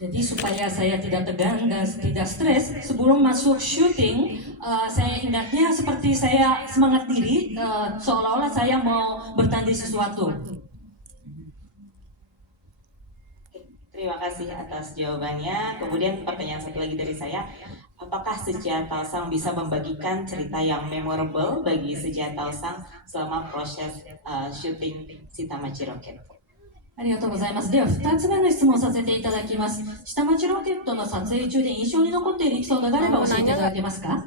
Jadi supaya saya tidak tegang dan tidak stres sebelum masuk syuting, saya ingatnya seperti saya semangat diri, seolah-olah saya mau bertanding sesuatu. Terima kasih atas jawabannya. Kemudian pertanyaan satu lagi dari saya, apakah Sujian Taosang bisa membagikan cerita yang memorable bagi Sujian Taosang selama proses syuting Shitamachi Rocket? ありがとうございます。では、2つ目の質問させていただきます。下町ロケットの撮影中で印象に残っているエピソードがあれば教えていただけますか？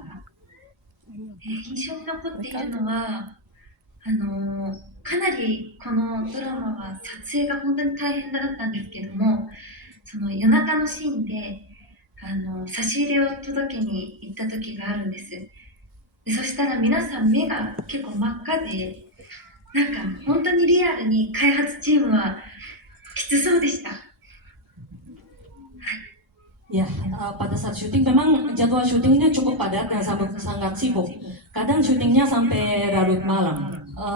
印象に残っているのは、かなりこのドラマは撮影が本当に大変だったんですけども、その夜中のシーンで差し入れを届けに行った時があるんです。でそしたら皆さん目が結構真っ赤で、なんか本当にリアルに開発チームはきつそうでした。Ya, pada saat syuting memang jadwal syutingnya cukup padat dan sangat sibuk. Kadang syutingnya sampai larut malam.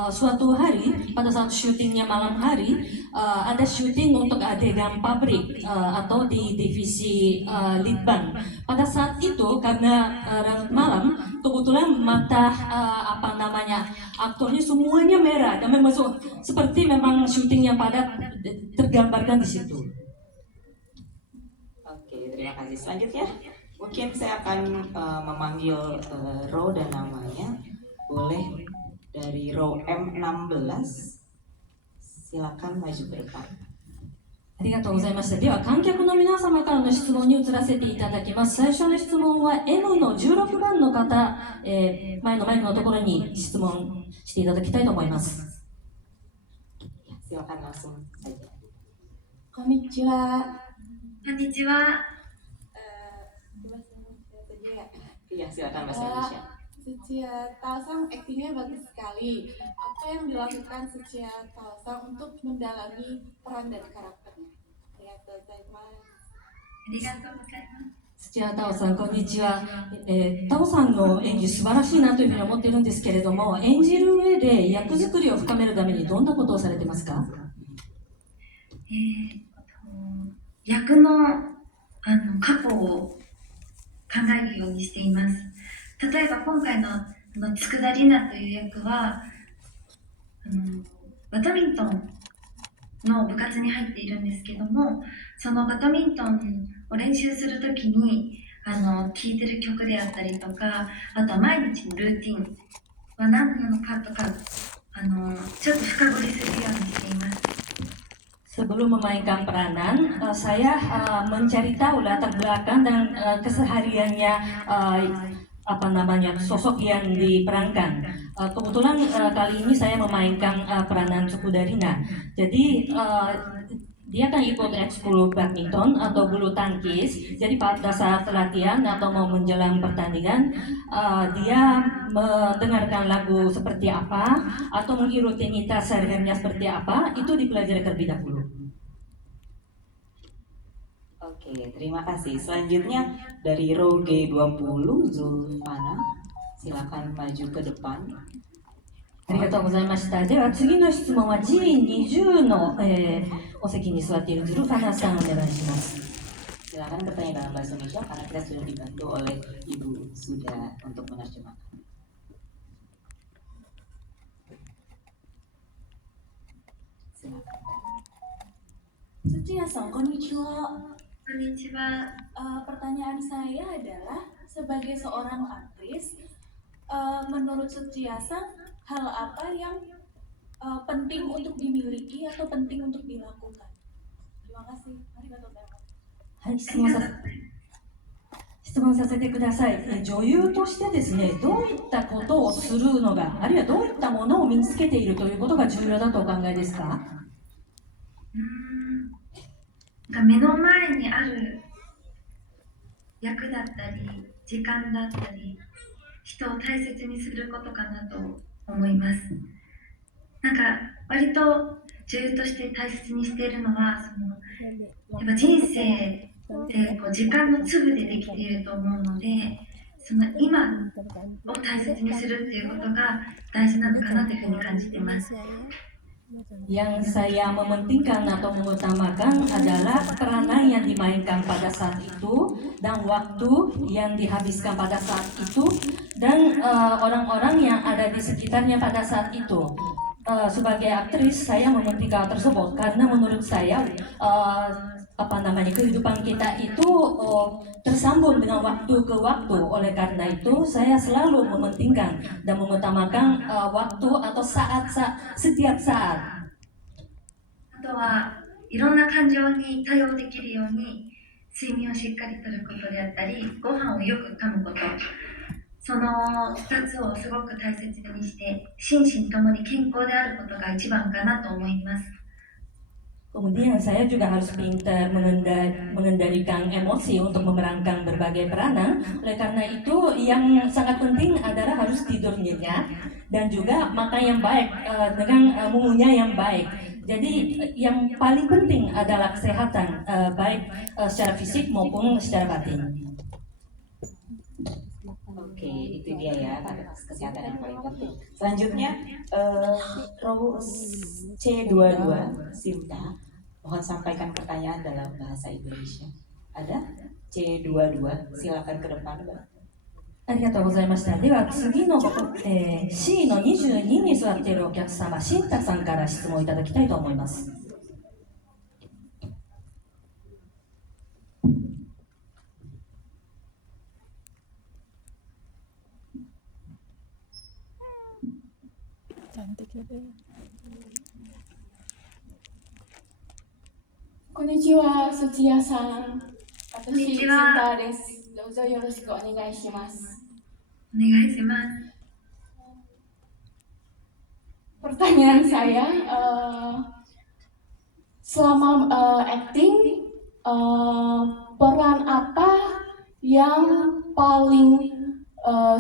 Suatu hari pada saat syutingnya malam hari, ada syuting untuk adegan pabrik atau di divisi litbang. Pada saat itu karena larut malam, kebetulan mata aktornya semuanya merah dan memang seperti memang syutingnya padat tergambarkan di situ. Terima kasih. Selanjutnya, mungkin saya akan memanggil row dan namanya. Boleh dari row M16. Silakan maju ke depan. ありがとうございました。では、観客の皆様からの質問に移らせていただきます。最初の質問は M の16番の方、前のマイクのところに質問していただきたいと思います。Silakan langsung saja. こんにちは。こんにちは。Iya, silakan bahasa Indonesia. Sujian Taosang aktingnya bagus sekali. Apa yang dilakukan Sujian Taosang untuk mendalami peran dan karakternya? Arigatou gozaimasu. ありがとうございます。土屋太鳳さん、こんにちは。太鳳さんの演技素晴らしいなというふうに思っているんですけれども、演じる上で役作りを深めるためにどんなことをされてますか？役の過去を考えるようにしています。例えば今回の佃里奈という役はバドミントンの部活に入っているんですけども、そのバドミントンを練習するときに聴いてる曲であったりとか、あとは毎日のルーティンは何なのかとかちょっと深掘りするようにしています。Sebelum memainkan peranan, saya mencari tahu latar belakang dan kesehariannya sosok yang diperankan. Kebetulan kali ini saya memainkan peranan Suku Darina. Jadi dia akan ikut ekskul badminton atau bulu tangkis. Jadi pada saat latihan atau mau menjelang pertandingan, dia mendengarkan lagu seperti apa atau menghirup rutinitas sehari-harinya seperti apa, itu dipelajari terlebih dahulu. Oke, terima kasih. Selanjutnya dari row G20, Zulfana, silakan maju ke depan. ありがとうございました。では次の質問は G20 の、お席に座っているズルファナさんお願いします。 Silakan bertanya dalam bahasa Indonesia karena kita sudah dibantu oleh Ibu Suda untuk menerjemahkan. Silakan. Sujian-san, konnichiwa. Konnichiwa. Pertanyaan saya adalah, sebagai seorang aktris, menurut Sujian-san, hal apa yang penting untuk dimiliki atau penting untuk dilakukan? Terima kasih. Arigatou gozaimasu. はい、質問させてください。女優としてですね、どういったことをするのが、あるいはどういったものを身につけているということが重要だとお考えですか？目の前にある役だったり時間だったり人を大切にすることかなと思います。なんか割と女優として大切にしているのはやっぱ人生って時間の粒でできていると思うので、その今を大切にするっていうことが大事なのかなというふうに感じています。Yang saya mementingkan atau mengutamakan adalah peranan yang dimainkan pada saat itu dan waktu yang dihabiskan pada saat itu dan orang-orang yang ada di sekitarnya pada saat itu. Sebagai aktris saya mementingkan hal tersebut karena menurut saya kehidupan kita itu tersambung dengan waktu ke waktu. Oleh karena itu saya selalu mementingkan dan mengutamakan waktu atau setiap saat. あとはいろんな感情に対応できるように睡眠をしっかりとることであったり、ご飯をよく噛むこと、その2つをすごく大切にして心身ともに健康であることが一番かなと思います。 Kemudian saya juga harus pintar mengendalikan emosi untuk memerankan berbagai peranan. Oleh karena itu yang sangat penting adalah harus tidur nyenyak dan juga makan yang baik dengan mengunyah yang baik. Jadi yang paling penting adalah kesehatan baik secara fisik maupun secara batin. Oke, itu dia ya, kesehatan yang paling penting. Selanjutnya, row C22, Sinta, mohon sampaikan pertanyaan dalam bahasa Indonesia. Ada? C22, silakan ke depan, Mbak. ありがとうございました。では次の、C の22に座っているお客様、新太さんから質問いただきたいと思います。こんにちは、土屋さん。私、こんにセンちはターです。どうぞよろしくお願いします。お願いします。 Pertanyaan saya, selama acting, peran apa yang paling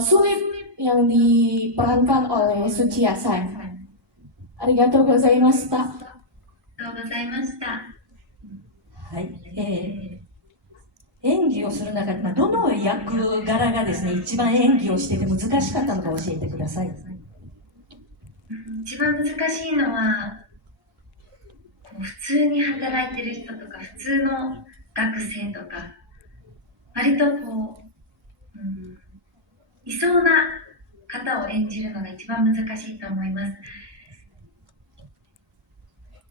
sulit yang diperankan oleh Suchiya-san? Arigatou gozaimashita. ありがとうございました。はい、演技をする中で、どの役柄がですね、一番演技をしてて難しかったのか教えてください。一番難しいのはこう普通に働いてる人とか普通の学生とか割とこう、いそうな方を演じるのが一番難しいと思います。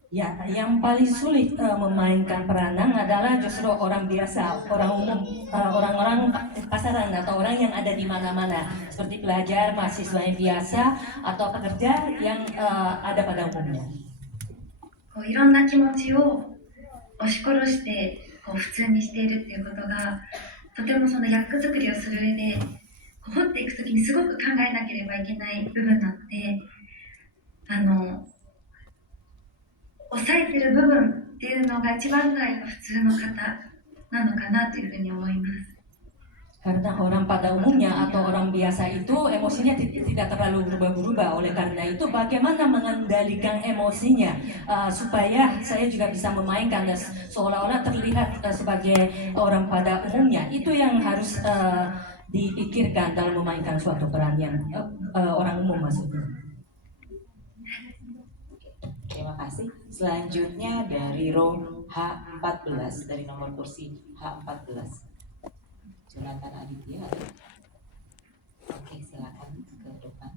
Ya, yang paling sulit memainkan peranan adalah justru orang biasa, orang umum, orang-orang pasaran atau orang yang ada di mana-mana, seperti pelajar, mahasiswa yang biasa, atau pekerja yang ada pada umumnya. こういろんな気持ちを押し殺してこう普通にしているっていうことがとてもその役作りをする上でこう掘っていくときにすごく考えなければいけない部分なので抑えてる部分っていうのが一番ぐらいの普通の方なのかなというふうに思います。 Karena orang pada umumnya atau orang biasa itu emosinya tidak terlalu berubah-ubah. Oleh karena itu bagaimana mengendalikan emosinya supaya saya juga bisa memainkan seolah-olah terlihat sebagai orang pada umumnya. Itu yang harus dipikirkan dalam memainkan suatu peran yang orang umum maksudnya. Terima kasih. Selanjutnya dari row H14, dari nomor kursi H14. Jonathan Aditya. Oke, silakan ke depan.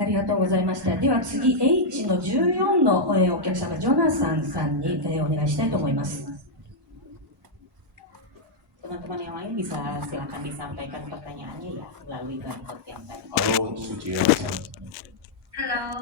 ありがとうございました。では次 H の14のお客様、ジョナサンさんにお願いしたいと思います。 Teman-teman yang lain bisa silakan disampaikan pertanyaannya ya melalui barcode yang tadi. Halo, Sujiya-san. Halo.